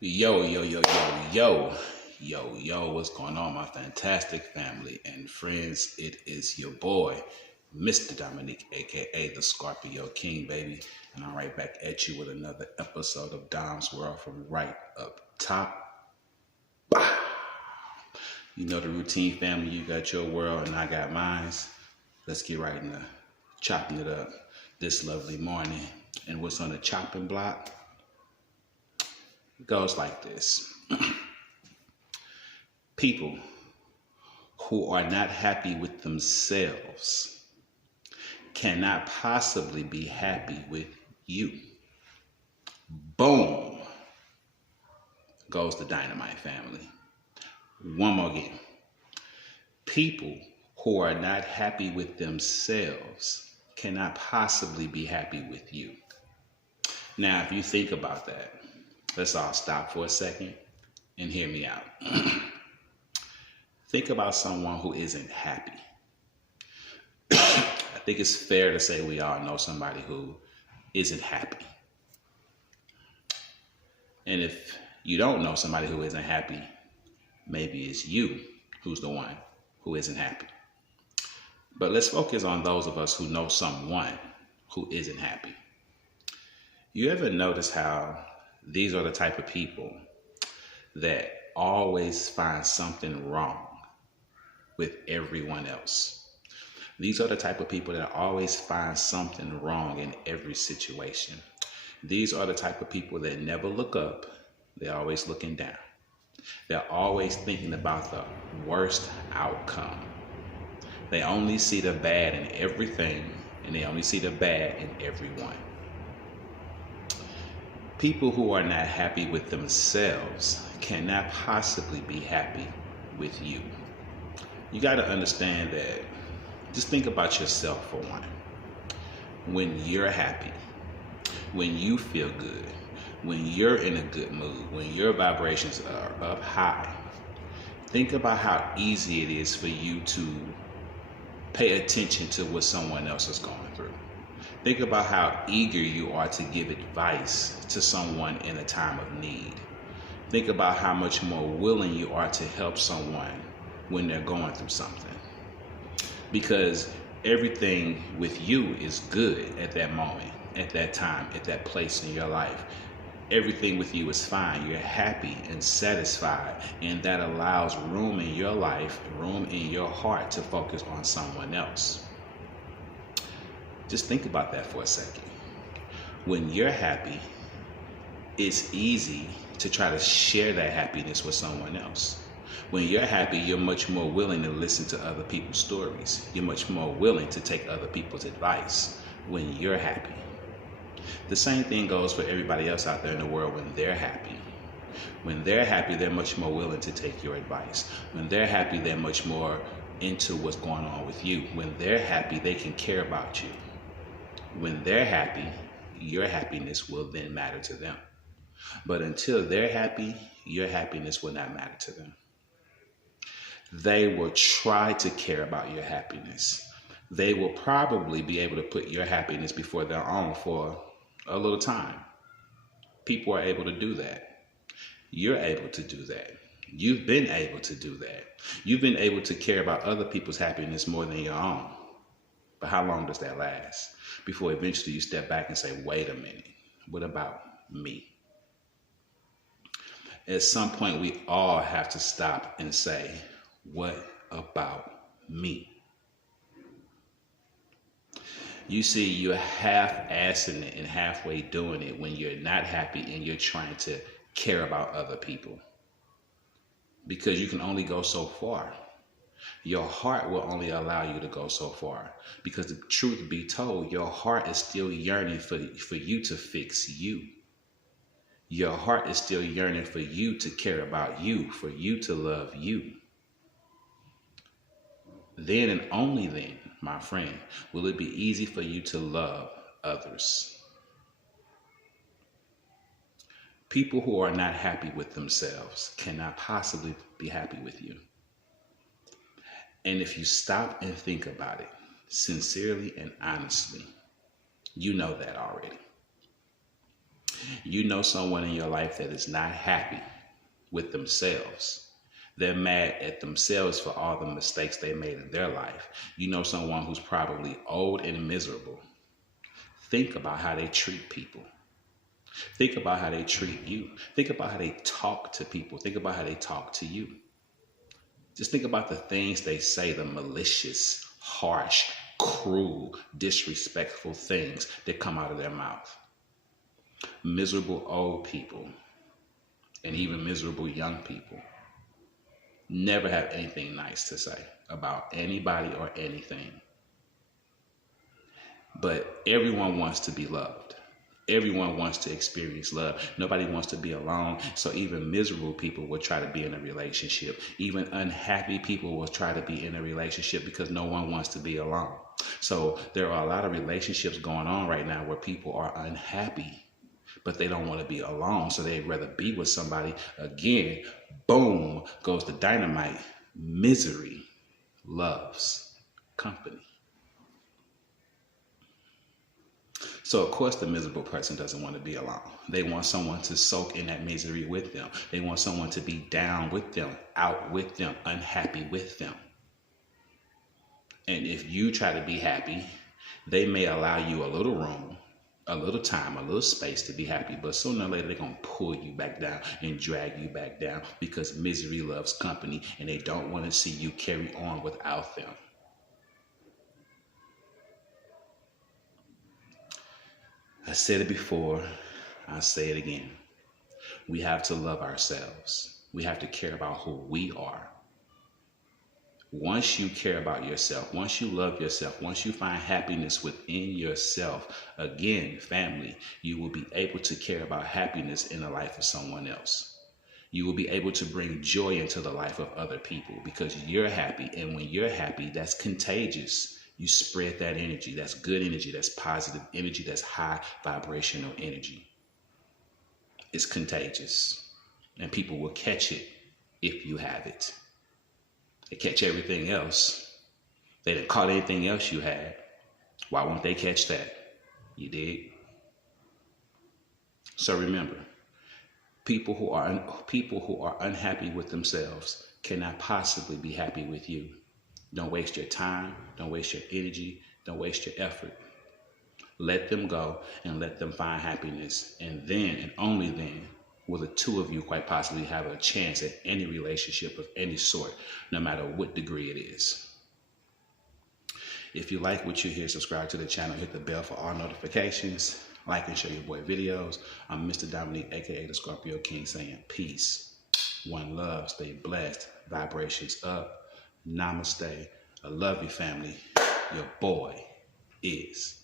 Yo, yo, yo, yo, yo, what's going on, my fantastic family and friends? It is your boy, Mr. Dominique, aka the Scorpio King, baby. And I'm right back at you with another episode of Dom's World from right up top. You know the routine, family. You got your world and I got mine. Let's get right into chopping it up this lovely morning. And what's on the chopping block? It goes like this. People who are not happy with themselves cannot possibly be happy with you. Boom goes the dynamite, family. One more again. People who are not happy with themselves cannot possibly be happy with you. Now, if you think about that, let's all stop for a second and hear me out. Think about someone who isn't happy. I think it's fair to say we all know somebody who isn't happy. And if you don't know somebody who isn't happy, maybe it's you who's the one who isn't happy. But let's focus on those of us who know someone who isn't happy. You ever notice how these are the type of people that always find something wrong with everyone else? These are the type of people that always find something wrong in every situation. These are the type of people that never look up. They're always looking down. They're always thinking about the worst outcome. They only see the bad in everything, and they only see the bad in everyone. People who are not happy with themselves cannot possibly be happy with you. You got to understand that. Just think about yourself for one. When you're happy, when you feel good, when you're in a good mood, when your vibrations are up high, think about how easy it is for you to pay attention to what someone else is going through. Think about how eager you are to give advice to someone in a time of need. Think about how much more willing you are to help someone when they're going through something. Because everything with you is good at that moment, at that time, at that place in your life. Everything with you is fine. You're happy and satisfied, and that allows room in your life, room in your heart to focus on someone else. Just think about that for a second. When you're happy, it's easy to try to share that happiness with someone else. When you're happy, you're much more willing to listen to other people's stories. You're much more willing to take other people's advice when you're happy. The same thing goes for everybody else out there in the world when they're happy. When they're happy, they're much more willing to take your advice. When they're happy, they're much more into what's going on with you. When they're happy, they can care about you. When they're happy, your happiness will then matter to them. But until they're happy, your happiness will not matter to them. They will try to care about your happiness. They will probably be able to put your happiness before their own for a little time. People are able to do that. You're able to do that. You've been able to do that. You've been able to care about other people's happiness more than your own. But how long does that last? Before eventually you step back and say, wait a minute, what about me? At some point, we all have to stop and say, what about me? You see, you're half-assing it and halfway doing it when you're not happy and you're trying to care about other people. Because you can only go so far. Your heart will only allow you to go so far. Because the truth be told, your heart is still yearning for you to fix you. Your heart is still yearning for you to care about you, for you to love you. Then and only then, my friend, will it be easy for you to love others. People who are not happy with themselves cannot possibly be happy with you. And if you stop and think about it, sincerely and honestly, you know that already. You know someone in your life that is not happy with themselves. They're mad at themselves for all the mistakes they made in their life. You know someone who's probably old and miserable. Think about how they treat people. Think about how they treat you. Think about how they talk to people. Think about how they talk to you. Just think about the things they say, the malicious, harsh, cruel, disrespectful things that come out of their mouth. Miserable old people and even miserable young people never have anything nice to say about anybody or anything. But everyone wants to be loved. Everyone wants to experience love. Nobody wants to be alone. So even miserable people will try to be in a relationship. Even unhappy people will try to be in a relationship because no one wants to be alone. So there are a lot of relationships going on right now where people are unhappy, but they don't want to be alone. So they'd rather be with somebody. Again, boom, goes the dynamite. Misery loves company. So of course the miserable person doesn't want to be alone. They want someone to soak in that misery with them. They want someone to be down with them, out with them, unhappy with them. And if you try to be happy, they may allow you a little room, a little time, a little space to be happy, but sooner or later they're going to pull you back down and drag you back down because misery loves company and they don't want to see you carry on without them. I said it before, I'll say it again. We have to love ourselves. We have to care about who we are. Once you care about yourself, once you love yourself, once you find happiness within yourself, again, family, you will be able to care about happiness in the life of someone else. You will be able to bring joy into the life of other people because you're happy. And when you're happy, that's contagious. You spread that energy. That's good energy. That's positive energy. That's high vibrational energy. It's contagious. And people will catch it if you have it. They catch everything else. They didn't caught anything else you had. Why won't they catch that? You did. So remember, people who are unhappy with themselves cannot possibly be happy with you. Don't waste your time. Don't waste your energy. Don't waste your effort. Let them go and let them find happiness. And then, and only then, will the two of you quite possibly have a chance at any relationship of any sort, no matter what degree it is. If you like what you hear, subscribe to the channel, hit the bell for all notifications, like and share your boy videos. I'm Mr. Dominique, aka the Scorpio King, saying peace, one love, stay blessed, vibrations up. Namaste. I love you, family. Your boy is